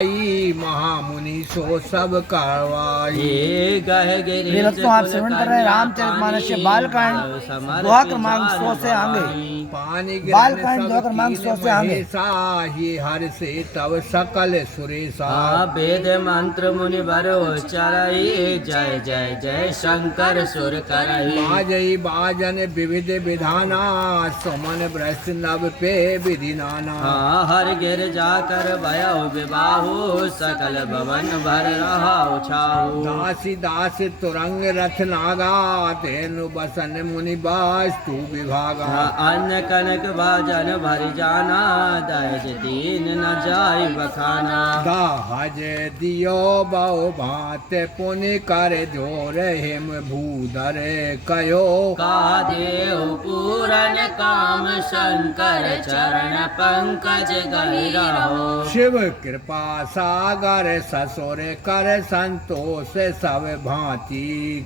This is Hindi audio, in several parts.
महामुनि सो सब कारवाई। मेरे दोस्तों आप श्रवण कर रहे हैं रामचरितमानस के बालकांड दोहा क्रमांक 100 से आगे। पानी बालकांड दोहा क्रमांक 100 से आगे। ही हर से तब सकल सुरेशा। वेद मंत्र मुनि भरो चरई जय जय जय शंकर सुर करई। बाजई बाजन विविध विधाना सुमन भ्रष्ट नव पे विधि नाना। हर गिर जाकर भयो विबाहु सकल भवन भर रहा उछाहु। दासी दास तुरंग रथ नागा तेनु बसन मुनि वास्तु विभागा। अन्न कनक भाजन भर जाना दहज दीन न जाय बखाना। दाहज दियो बहु भात पुनि कर जोर हिम भूधर कयो। का देव पूरन काम शंकर चरण पंकज गहि रहो। शिव कृपा सागर ससुर कर संतोष सब भांति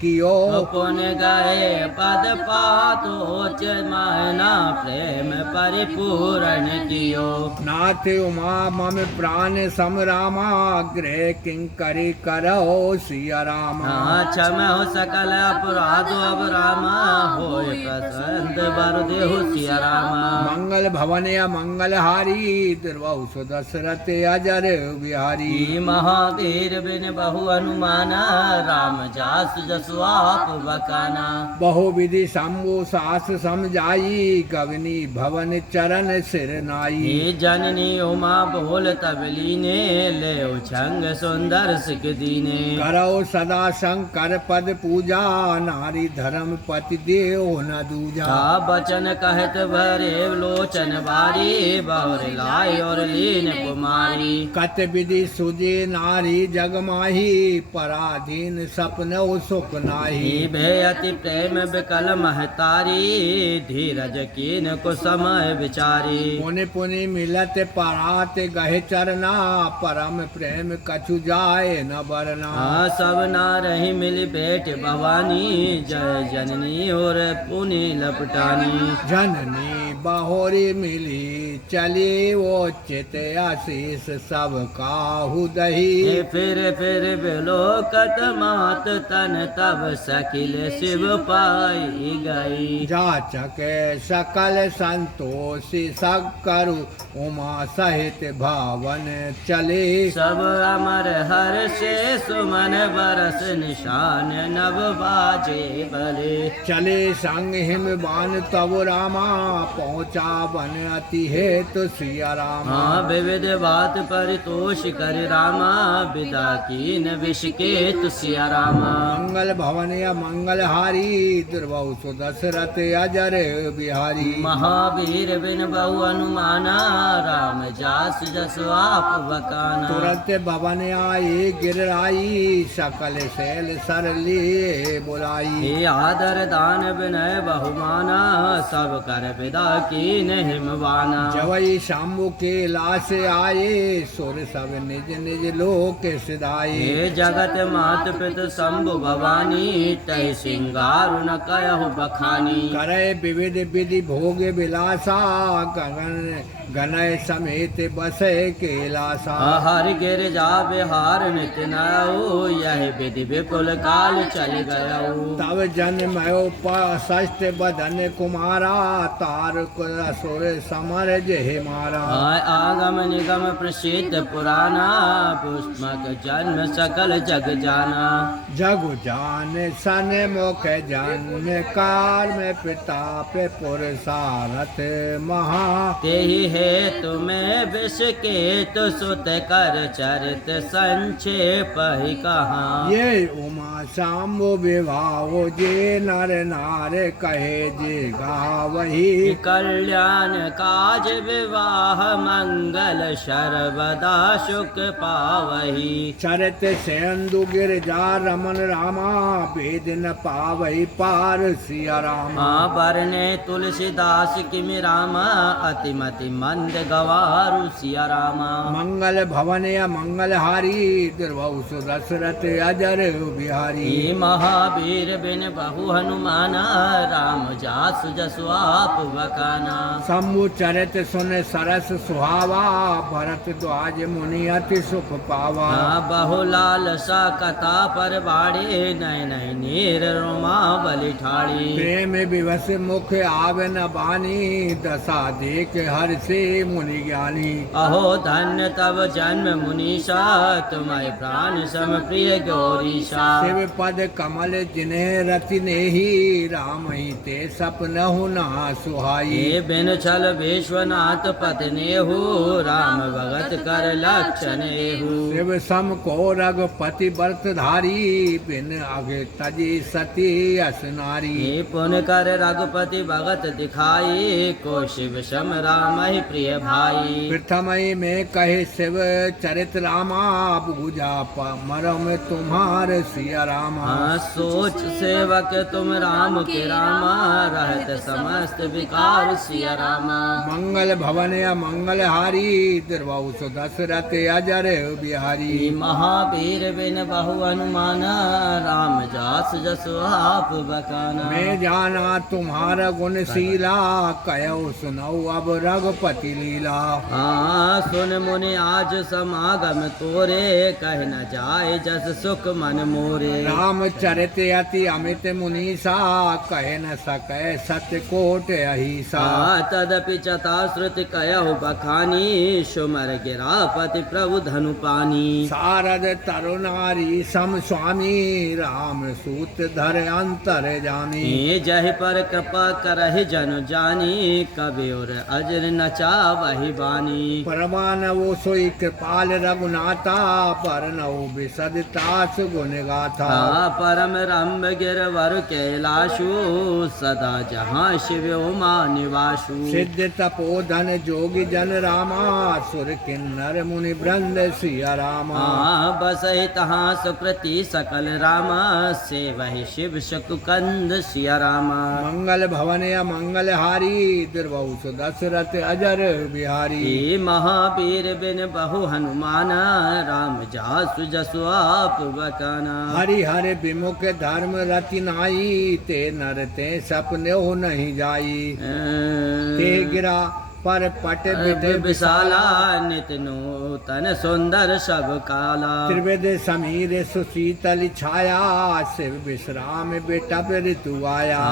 कियो। पुन गए पद पातोच मायना प्रेम परिपूर्ण कियो। नाथ उमा मम प्राण समरामा गृह किंकरी करो सिया रामा। क्षमो सकल अपराध अब रामा होय प्रसन्न वर देहु सिया रामा। मंगल भवन या मंगल हारी दुर्वाहु सुदशरथ अजर बिहारी। महावीर बिन बहु अनुमाना राम जास जसु आप बकाना। बहु विधि शंभु सास समझाई गगनी भवन चरण सिर नाई। जननी उमा बोल तब लीने ले छंग सुंदर सिख दीने। करो सदा शंकर पद पूजा नारी धर्म पति देव न दूजा। बचन कहत भरे लोचन बारी बौर लाई और लीन कुमारी। कत विधि सुजे नारी जगमाही पराधीन सपन सुख नाही। भेयति प्रेम विकल महतारी धीरज कीन को समय विचारी। पुनि पुनि मिलत परात गहे चरना परम प्रेम कछु जाए न बरना। सब नारही मिल बेट भवानी जय जननी और पुनि लपटानी। जननी बहोरी मिली चली वो चित आशीष सब काहू दही। फिर बिलोकत मात तन तब सकिल शिव पाई गई। जाचक सकल संतोषी सब करु उमा सहित भावन चले। सब अमर हर से सुमन बरस निशान नव बाजे भले। चले संग हिम बान तब रामा पहुँचा बन अति हेतु सिया रामा। विविध बात परितोष कर रामा विदा कीन विष के तुसिया रामा। मंगल भवन या मंगल हारी दुर्बहु सुदशरथ अजर बिहारी। महावीर बिन बहु अनुमाना राम जास जसु आप बकाना। तुरंत भवन आए गिर आई सकल शैल सरली बुलाई। आदर दान विनय बहुमाना सब कर विदा कीन हिमवाना। जवई शंभु के लाश आए सुर सब निज निज लोक सिधाए। जगत मात पित शंभु भवानी तय सिंगार न कहु बखानी। करे विविध विधि भोग विलासा गगन गनय समेत बसे कैलासा। हर गिर जा बिहार नित नौ यह विधि विपुल काल चल गयो। तब जन्मयो षष्ठ बदन कुमारा तारक असुर समर जेहि मारा। आगम निगम प्रसिद्ध पुराना पुष्पक जन्म सकल जग जाना। जग जान सन मुख जन्म कार में प्रताप पुरसारथ महा। तेहि हे तुम्हें विष के तु सुत कर चरित संक्षेप ही कहा। ये उमा शंभु विवाह जे नर नार कहे जे गावही। कल्याण काज विवाह मंगल सर्वदा सुख पावही। चरित सेंदु गिरजा रमन रामा वेद न पावही पार सिया रामा। बरने तुलसीदास किमि रामा अतिमति मंद गवारु सिया रामा। मंगल भवन या मंगल हारी दुर्बहु सुदशरथ अजर बिहारी। महावीर बिन बहु हनुमाना राम जासु जसु आप बकाना। शंभु चरित सुन सरस सुहावा, भरत द्वाज मुनि अति सुख पावा। बहु लालसा कथा पर बाड़े, नय नय नीर रोमा बलि ठाड़ी। प्रेम विवश मुख आवे न बानी, दशा देख हर से मुनि ज्ञानी। अहो धन्य तब जन्म मुनीषा, तुम्हारे प्राण सम प्रिय गौरीशा। शिव पद कमल जिन्हें रति नेही, राम ही ते सपनहु ना सुहाई। ये बिन छल विश्वनाथ पत्नेहु, राम भगत कर लक्षण एहु। शिव सम को रघुपति व्रत धारी, बिन अग तजी सती अस नारी। ये पुन कर रघुपति भगत दिखाई, को शिव सम राम ही प्रिय भाई। प्रथम में कहे शिव चरित रामा, पूजा मरम तुम्हार सिया रामा। सोच सेवक तुम राम के रामा, रहत समस्त विकार सिया रामा। मंगल भवन या मंगल हारी, दुर्वाउस दशरथ अजर बिहारी। महावीर बिन बहु अनुमाना, राम जास जसु आप बकाना। मैं जाना तुम्हारा गुणशीला, कहो सुनऊ अब रघुपति लीला। सुन मुनि आज समागम तोरे, कह न जाए जस सुख मन मोरे। राम चरित अति अमित मुनीसा, कह न सकै सत्य कोट अहिसा। तदपि चता श्रुति कयहु बखानी, सुमर गिरापति प्रभु धनु पानी। सारद तरुणारी सम स्वामी, राम सूत धर अंतर जानी। जहि पर कृपा करहि जन जानी, कवि और अजर नचा वही बानी। परमानवो सोई कृपाल रघुनाथा, परनऊ विसदता सुगुण गाथा। परम रम गिरवर कैलाशु, सदा जहाँ शिव उमा निवासु। सिद्ध तपोधन जोगी जन रामा, सुर किन्नर मुनि वृंद सिया रामा। बसहि तहाँ सुकृति सकल रामा, से वही शिव शकुकंद सिया रामा। मंगल भवन या मंगल हारी, दुर्वाउस दशरथ अजर बिहारी। महावीर बिन बहु हनुमाना, राम जासु जसु आप बकाना। हरि हरि विमुख धर्म रति नाई, ते नर ते सपने हो नहीं जाई। ते गिरा पर पट विशाला, नित नूतन सुंदर सब काला। त्रिवेद समीर सुशीतल छाया, शिव विश्राम बेटप ऋतु आया।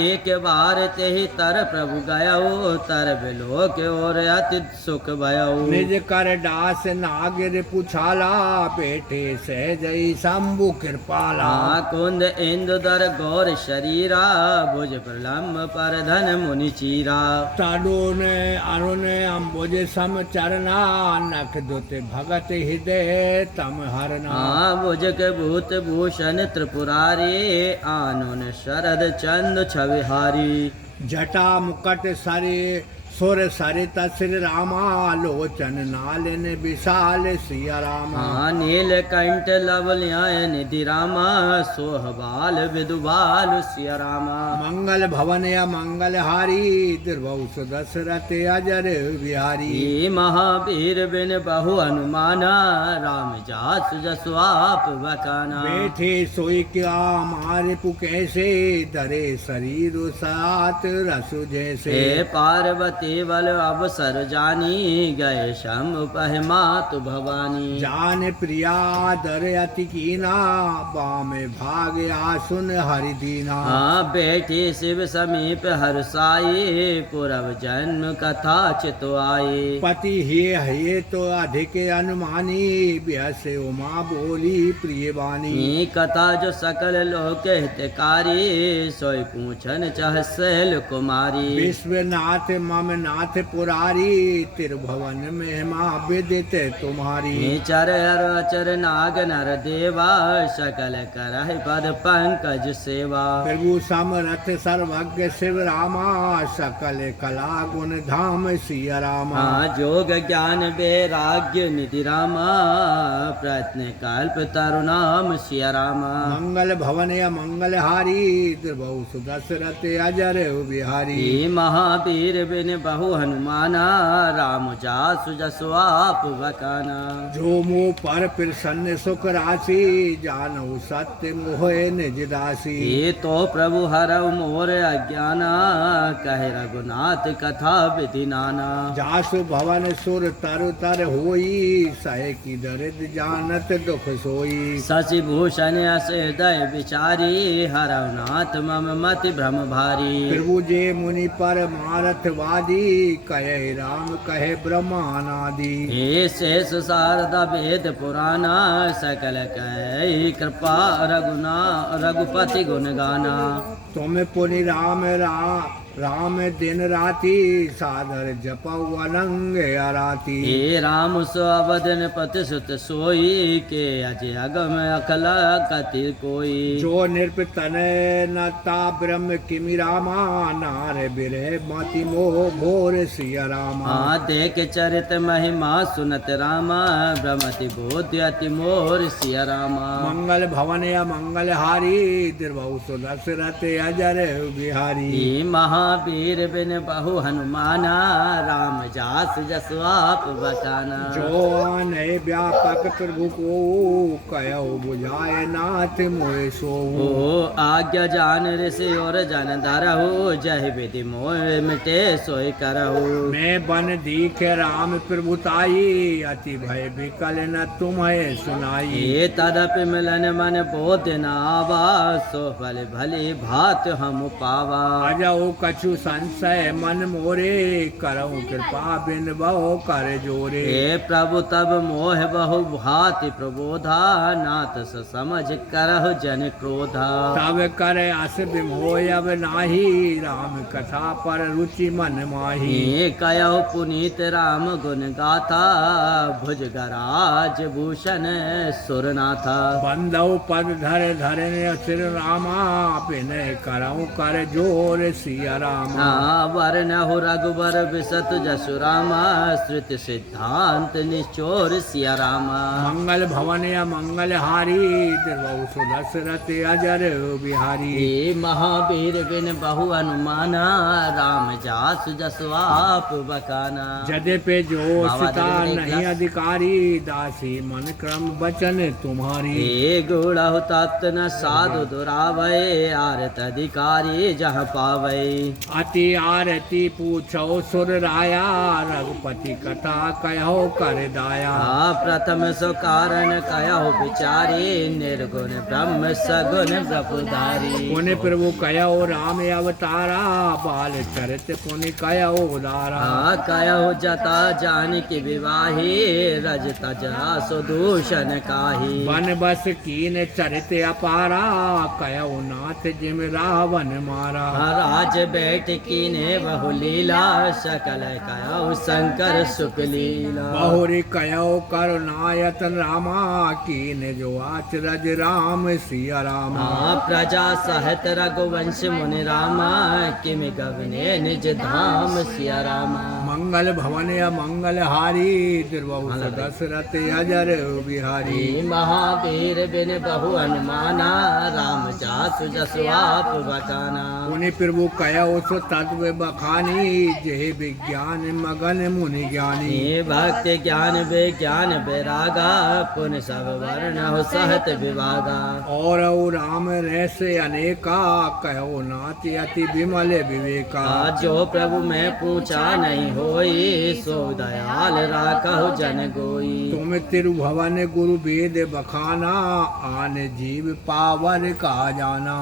एक बार ते ही तर प्रभु गयो, तर बिलोक और अति सुख भयो। निज कर दास नागिर पुछाला, बेटे सहजई शंभु कृपाला। कुंद इंदुदर गौर शरीरा, भुज प्रलम्ब पर धन मुनि चीरा। ताडोन अरुण अम्बुज सम चरना, नख दुत भगत हृदय तम हरना। भुजग भूत भूषण त्रिपुरारी, आनुन शरद चंद छविहारी। जटा मुकट सरे सुर सरित श्री रामा, लोचन नालन विशाल सिया रामा। नीलकंठ लवल्याय निधि रामा, सोहबाल विदुबाल सिया रामा। मंगल भवन या मंगल हारी, दुर्वाउस दशरथ अजर बिहारी। महावीर बिन बहु अनुमाना, राम जासु जसु आप बकाना। बैठे सोई क्या मारे पुकैसे, धरे शरीर सात रसु जैसे। पार्वती बल अवसर जानी, गए शंभु पह मातु भवानी। जान प्रिया दर अति कीना, बाम भाग आसुन हरि दीना। बैठे शिव समीप हर्षाई, पूर्व जन्म कथा चितो आए। पति हे तो अधिक अनुमानी, व्यस उमा बोली प्रिय बानी। कथा जो सकल लोक हितकारी, सोई पूछन चह सैल कुमारी। विश्वनाथ मम नाथ पुरारी, त्रिभुवन महिमा विदित तुम्हारी। चर अचर नाग नर देवा, सकल करहि पद पंकज सेवा। प्रभु समरथ सर्वज्ञ शिव रामा, सकल कला गुण धाम सिया रामा। जोग ज्ञान वैराग्य निधि रामा, प्रत्न कल्प तरुणाम सिया रामा। मंगल भवन या मंगल हारी, दुर्वाउस दशरथ अजर बिहारी। महावीर बिन बहु हनुमाना, राम जासु जसु आप बकाना। जो मोह पर प्रसन्न सुख राशि, जानहु सत्य मोहे निज दासी। ये तो प्रभु हरव मोर अज्ञाना, कहे रघुनाथ कथा विधि नाना। जासु भवन सुर तरु तर होई, सहे की दरिद्र जानत दुख सोई। शशि भूषण अस हृदय विचारी, हरव नाथ मम मति भ्रम भारी। प्रभु जे मुनि पर मारथ वादी, कहे राम कहे ब्रह्मानादि। हे शेष शारदा वेद पुराना, सकल कहे कृपा रघुपति गुण गाना। तुम पुनि राम दिन राति, सादर जपऊ अलंग अराती। हे राम सो अवदन पति सुत सोई, के अजय अगम अकल कति कोई। जो नृप तनय नता ब्रह्म किमि रामा, नार बिरह मति मोह भोर सिया रामा। देख चरित महिमा सुनत रामा, ब्रह्मति बोध अति मोर सिया रामा। मंगल भवन या मंगल हारी, द्रवहु सुदशरथ अजर बिहारी। महावीर बिन बहु हनुमाना, राम जास जसु आप बकाना। जो आने व्यापक प्रभु को, कयो बुझाए नाथ मोहे सोऊ। ओ आज्ञा जान ऋषि और जन धरहु, जय विधि मोह मिटे सोई करहु। मैं बन दीख राम प्रभुताई, अति भय विकल न तुम्हें सुनाई। ये तदपि मिलन मन बोध न आवा, सो फल भली भात हम पावा। अजऊ कछु संशय मन मोरे, करऊं कृपा बिन बहु कर जोरे। हे प्रभु तब मोह बहु भाति प्रबोधा, नाथ स समझ करहु जन क्रोधा। तब कर अस विमोह अब नाही, राम कथा पर रुचि मन माही। हे कयो पुनीत राम गुण गाथा, भुज गराज भूषण सुरनाथा। बंदौ पद धर धरने सिर रामा, विनय करऊं कर जोर सिया रामा। वरनहु रघुबर विसत जसु रामा, श्रुति सिद्धांत निचोर सिया रामा। मंगल भवन या मंगल हारी, द्रवहु सुदशरथ अजर बिहारी। हे महावीर बिन बहु हनुमाना, राम जासु जसु आप बकाना। जद्यपि जो सीता नहीं अधिकारी, दासी मन क्रम वचन तुम्हारी। हे गुणहु तप्त न साधु दुरावै, आरत अधिकारी जहाँ पावै। अति आरती पूछो सुर राया, रघुपति कथा कहो कर दाया। प्रथम सो कारण कहो विचारी, निर्गुण ब्रह्म सगुण प्रभुधारी। पुनि प्रभु कहो राम अवतारा, बाल चरित पुनि कहो उदारा। कहो जता जानकी विवाही, रज तजा सुदूषण काही। बन बस कीन चरित अपारा, कहो नाथ जिम रावण मारा। राज बैठ कीने बहु लीला, सकल कहो शंकर सुख लीला। बहुरी कहो करुणायतन रामा, कीन जो आचरज राम सिया रामा। प्रजा सहित रघुवंश मुनि रामा, किमि गवने निज धाम सिया रामा। मंगल भवन या मंगल हारी, द्रवहु दशरथ अजर बिहारी। महावीर बिन बहु हनुमाना, राम जासु जसु आप बकाना। पुनि प्रभु कहो सो तत्व बखानी, जय विज्ञान मगन मुनि ज्ञानी। भक्ति ज्ञान विज्ञान वैरागा, पुन सब वर्ण हो सहत विवागा। और राम रस अनेका, कहो नाथ अति विमल विवेका। जो प्रभु मैं पूछा नहीं होई, सो दयाल राखहु जन गोई। तुम तिरुभवन गुरु वेद बखाना, आन जीव पावन का जाना।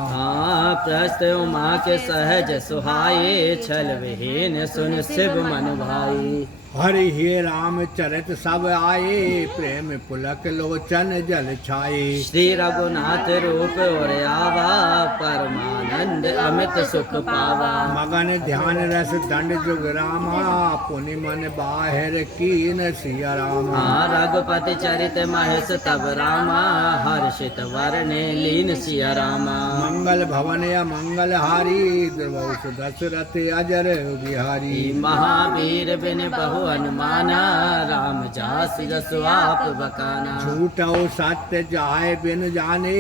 प्रस्त उमा के सहज सुहाए, छल विहीन सुन शिव मन भाई। हरि हे राम चरित सब आए, प्रेम पुलक लोचन जल छाए। श्री रघुनाथ रूप और आवा, परमानंद अमित सुख पावा। मगन ध्यान रस दंड जुग रामा, पुनि मन बाहर कीन सिया रामा। रघुपति चरित महेश तब रामा, हर्षित वरने लीन सिया रामा। मंगल भवन या मंगल हारी, द्रवहु दशरथ अजर बिहारी। महावीर बिन बहु बहु अनुमाना राम जास जसु आप बकाना झूठो सत्य जाय बिन जाने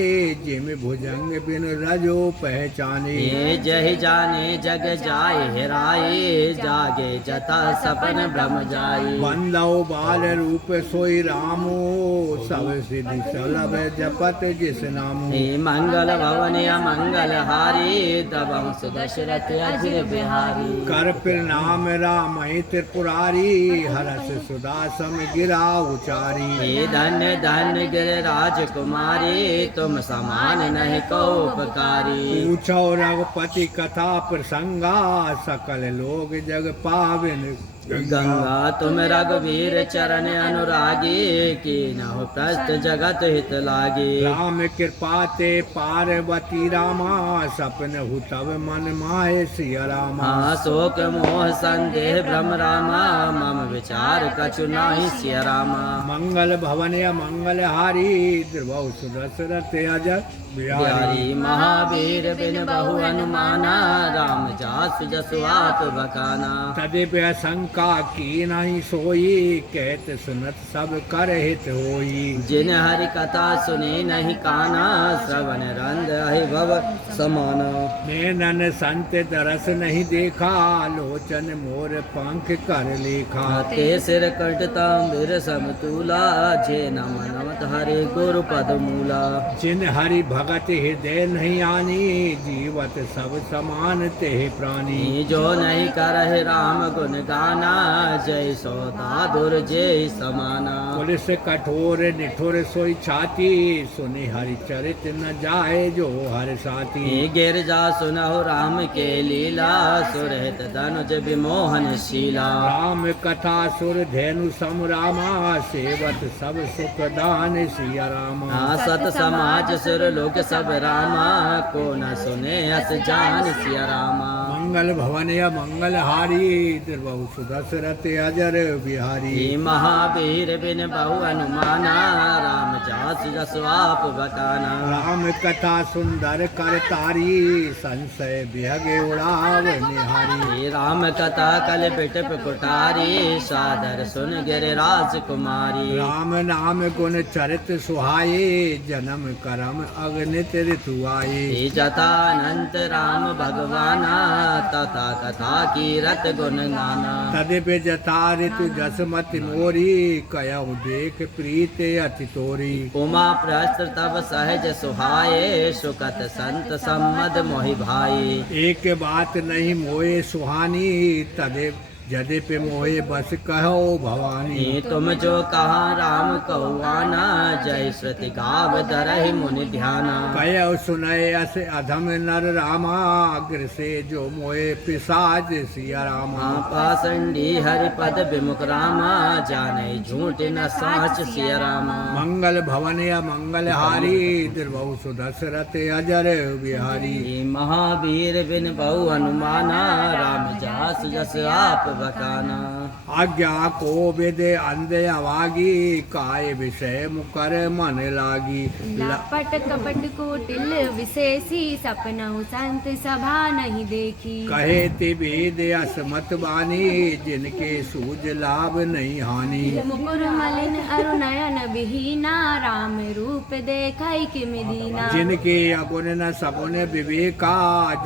जिम भुजंग बिन रजो पहचाने ये जहि जाने जग जाय हेराए जागे जता सपन ब्रह्म जाई बंदो बाल रूप सोई रामो सब सिद्धि सलभ जपत जिस नामो हे मंगल भवन मंगल हारी दबंग सुदशरथ अजिर बिहारी कर प्रणाम राम त्रिपुरारी हरस सुदा सम गिरा उचारी हे धन्य धन्य गिरिराज कुमारी तुम समान नहीं को उपकारी पूछो रघुपति कथा प्रसंगा सकल लोग जग पावन गंगा तुम रघुवीर चरण अनुरागी की न हो प्रस्त जगत हित लागी राम कृपा ते पार्वती रामा सपन हुतव मन माहे सिया रामा हाँ शोक मोह संदेह भ्रम रामा मम विचार कछु नाही सिया रामा मंगल भवन मंगल हारी द्रवौ सुदशरथ अजर बिहारी बिहारी महावीर बिन बहु अनुमाना राम जासु जसु आप बकाना तदिप शंका की नहीं सोई कहत सुनत सब कर हित होई जिन हरि कथा सुने नहीं काना श्रवण रंद अहि भव समाना नैनन संत दरस नहीं देखा लोचन मोर पंख कर लेखा ते सिर कट तांबिर समतूला जे नम नमत हरि गुरु पद मूला जिन हरि भगत हृदय नहीं आनी जीवत सब समान ते प्राणी जो नहीं करहि राम गुण गाना जय सौदा दुर जय समाना पुलिस कठोर निठुर सोई छाती सुनि हरि चरित न जाए जो हर साथी गिर जा सुनहु राम के लीला सुरहित धनुज विमोहन शीला राम कथा सुर धेनु सम रामा सेवत सब सुख दान सिया रामा सत समाज सुर लोक सब रामा को न सुने अस जान सिया रामा मंगल भवन या मंगल हारी द्रवहु सुदशरथ अजर बिहारी हे महावीर बिन बहु अनुमाना राम जास जसु आप बकाना राम कथा सुंदर कर तारी संशय बिहगे उड़ाव निहारी हे राम कथा कल बिटप कुटारी सादर सुन गिरिराज कुमारी राम नाम गुण चरित सुहाये जन्म करम अगनित ऋतु आये हे जतानंत राम भगवाना तथा कथा की रत गुण गाना तदिप जता ऋतु जसमति मोरी कयऊ देख प्रीत अति तोरी उमा प्रस्त्र तब सहज सुहाये सुकत संत सम्मद मोहि भाई एक बात नहीं मोए सुहानी तदिप जदिप मोहे बस कहो भवानी तुम जो कहा राम कहुआना जय श्रुति गाव धरहि मुनि ध्याना कयऊ सुनय अस अधम नर रामा अग्र से जो मोहे पिसाज सिया रामा पासंडी हरिपद विमुख रामा जाने झूठ न साच सिया रामा मंगल भवन या मंगल हारी द्रवहु सुदशरथ अजर बिहारी महावीर बिन बहु अनुमाना राम जास जस आप बकाना आज्ञा को विदे अंधे अवागी काय विषय मुकर मन लागी लपट कपट कुटिल विशेषी सपनहु संत सभा नहीं देखी कहे ते वेद असमत बानी जिनके सूझ लाभ नहीं हानि मुकुर मलिन अरु नयन विहीना राम रूप देखै किम दीना जिनके अगुण न सगुण विवेका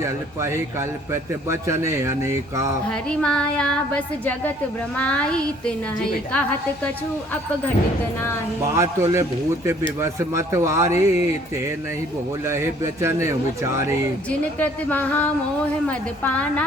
जल पहे कल्पित बचने अनेका हरि माया बस जगत ब्रह्माई तिनहि कहत कछु अपघटित नाही बातुल भूत विवश मतवारे ते नहीं बोलहि वचन विचारे जिन कृत महामोह मद पाना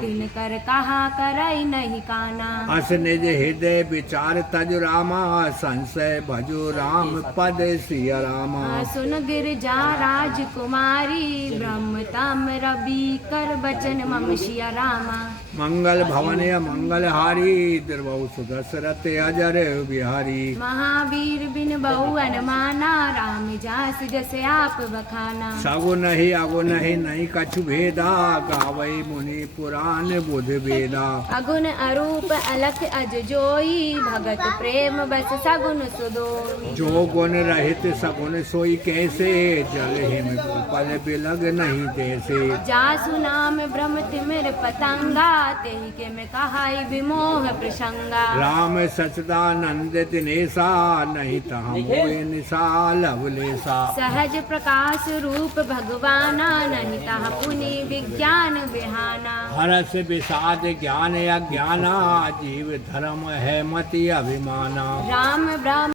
तिन कर कहा करई नहीं काना अस निज हृदय विचार तज रामा संशय भजो राम पद सिया रामा सुन गिरजा राजकुमारी ब्रह्म तम रवि कर बचन मम सिया रामा मंगल भवन या मंगल हारी द्रवहु सुदशरथ अजर बिहारी महावीर बिन बहु अनुमाना राम जास जैसे आप बखाना सगुन ही अगुन ही नहीं कछु भेदा गावै मुनि पुराण बुध वेदा अगुण अरूप अलख अज जोई भगत प्रेम बस सगुन सुदोई जो गुण रहित सगुन सोई कैसे जल हिम पल बिलग नहीं तैसे जासु नाम ब्रह्म तिमिर पतंगा तेहि के में कहाई विमोह प्रसंगा राम सचदानंद दिनेशा नहीं तह मोए निशा लवलेशा सहज प्रकाश रूप भगवाना नहीं तह पुनि विज्ञान बिहाना हरस विषाद ज्ञान अज्ञाना जीव धर्म है मति अभिमाना राम ब्रह्म